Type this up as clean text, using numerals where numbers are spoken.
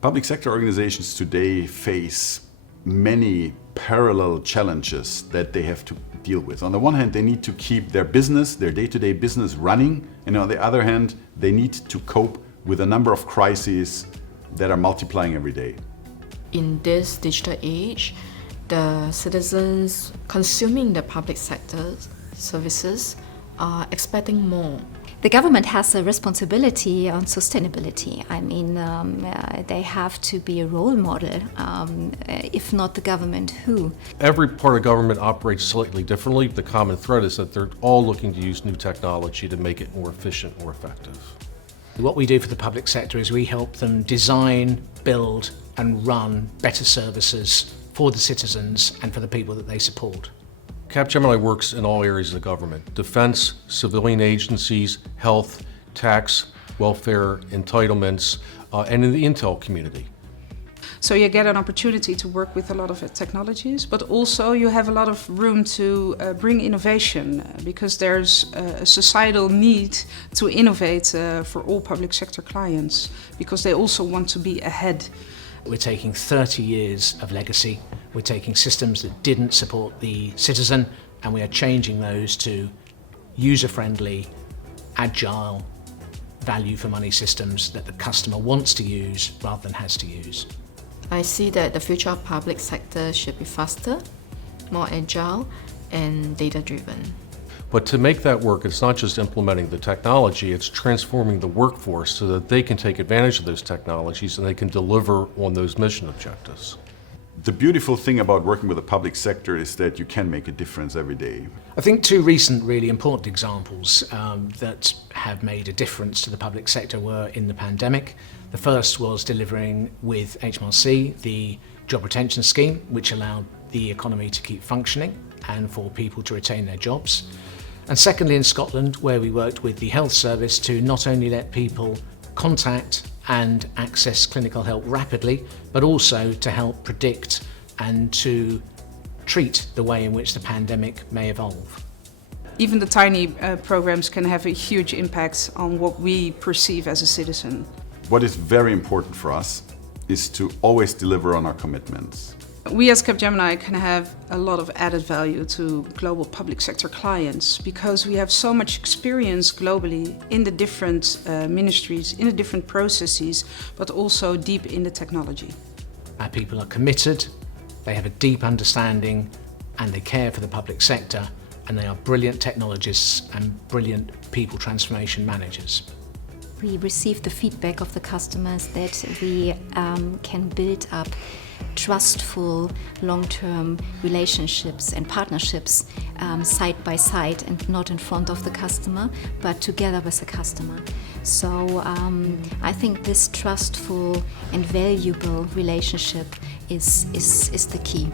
Public sector organizations today face many parallel challenges that they have to deal with. On the one hand, they need to keep their business, their day-to-day business running, and on the other hand, they need to cope with a number of crises that are multiplying every day. In this digital age, the citizens consuming the public sector services are expecting more. The government has a responsibility on sustainability. I mean, they have to be a role model. If not the government, who? Every part of government operates slightly differently. The common thread is that they're all looking to use new technology to make it more efficient, more effective. What we do for the public sector is we help them design, build and run better services for the citizens and for the people that they support. Capgemini works in all areas of the government: defense, civilian agencies, health, tax, welfare, entitlements, and in the intel community. So you get an opportunity to work with a lot of technologies, but also you have a lot of room to bring innovation because there's a societal need to innovate for all public sector clients because they also want to be ahead. We're taking 30 years of legacy. We're taking systems that didn't support the citizen and we are changing those to user-friendly, agile, value for money systems that the customer wants to use rather than has to use. I see that the future of public sector should be faster, more agile and data-driven. But to make that work, it's not just implementing the technology, it's transforming the workforce so that they can take advantage of those technologies and they can deliver on those mission objectives. The beautiful thing about working with the public sector is that you can make a difference every day. I think two recent really important examples that have made a difference to the public sector were in the pandemic. The first was delivering with HMRC the job retention scheme, which allowed the economy to keep functioning and for people to retain their jobs. And secondly, in Scotland, where we worked with the health service to not only let people contact and access clinical help rapidly, but also to help predict and to treat the way in which the pandemic may evolve. Even the tiny programs can have a huge impact on what we perceive as a citizen. What is very important for us is to always deliver on our commitments. We as Capgemini can have a lot of added value to global public sector clients because we have so much experience globally in the different ministries, in the different processes, but also deep in the technology. Our people are committed, they have a deep understanding and they care for the public sector and they are brilliant technologists and brilliant people transformation managers. We receive the feedback of the customers that we can build up trustful, long-term relationships and partnerships side by side and not in front of the customer, but together with the customer. So I think this trustful and valuable relationship is the key.